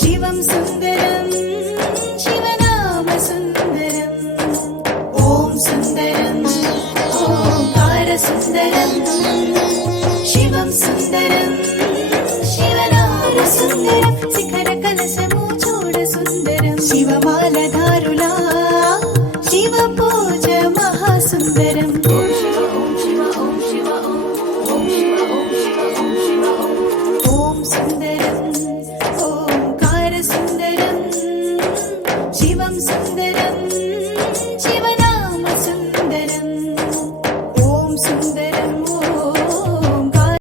शिवं सुन्दरं शिवनामसुन्दरम् ॐ सुन्दरम् ओङ्कारसुन्दरम् शिवं सुन्दरं शिवनामसुन्दरं शिखरकलशमु चूडसुन्दरं शिवमालधारुला शिवपूज महासुन्दरम् ॐ सुन्दरम् ओङ्कारसुन्दरम् शिवं सुन्दरं शिवनामसुन्दरम् ॐ सुन्दरम्